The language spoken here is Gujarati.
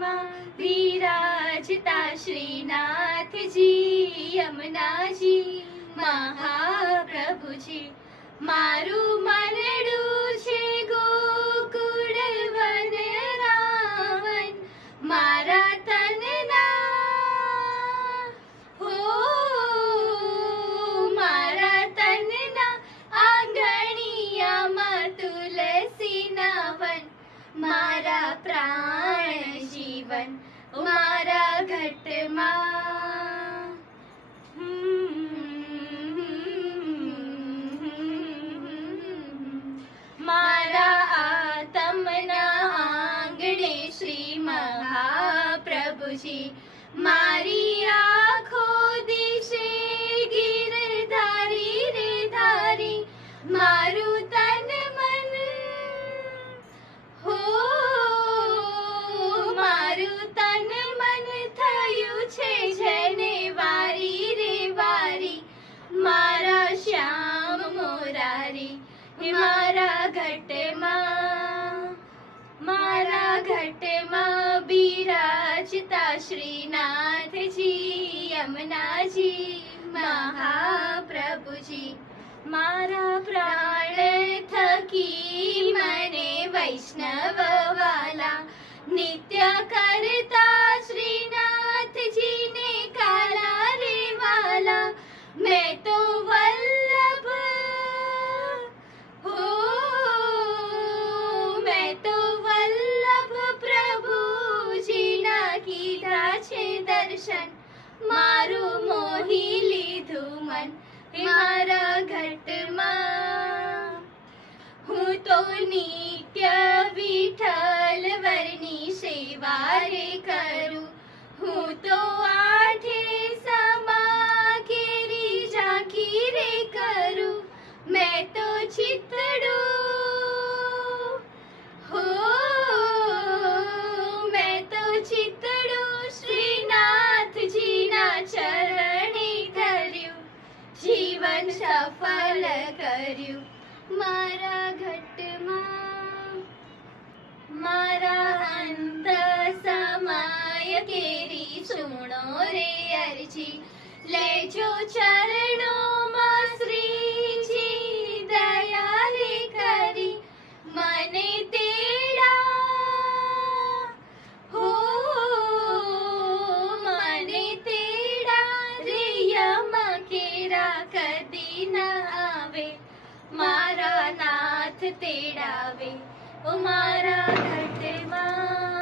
ઘટમાં વિરાજતા શ્રીનાથજી યમુનાજી મહાપ્રભુજી. મારું મનડું છે ગોકુળ વનરાવન, મારા તનના હો મારા તનના આંગણિયામાં તુલસીના વન. મારા પ્રાણ જીવન મારા ઘટમાં. મારા આતમના આંગણે શ્રી મહાપ્રભુજી. મારી આંખો દિશે ગિરધારી રે ધારી. મારું તન મન હો મારું તન મન થયું છે જેને વારી રે વારી. મારા શ્યામ મોરારી મારા ઘટમાં બિરાજતા શ્રીનાથજી યમુનાજી મહાપ્રભુજી. મારા પ્રાણ થકી મને વૈષ્ણવ વાલા નિત્ય કરતા શ્રીનાથજીને કાલા રે વાલા. મેં તો વલ્લભ હો મેં તો વલ્લભ પ્રભુજીના કીધા છે દર્શન. મારું મોહી લીધું મન મારા ઘટમાં. હું તો નિત્ય વિઠ્ઠલ વરની સેવા રે કરું. હું તો આઠે સમા કેરી ઝાંખી રે કરું. મેં તો ચિતડું હો મેં તો ચિતડું શ્રીનાથજીના ચરણે ધર્યું. જીવન સફળ કર્યું મારા ઘટમાં. મારા અંત સમય કેરી સુણો રે અરજી. લેજો ચરણોમાં શ્રીજી દયા રે કરી. મને તેડા હો મને તેડા રે યમ કેરા કદી ન આવે. મારા નાથ તેડાવે મારા ઘટમાં.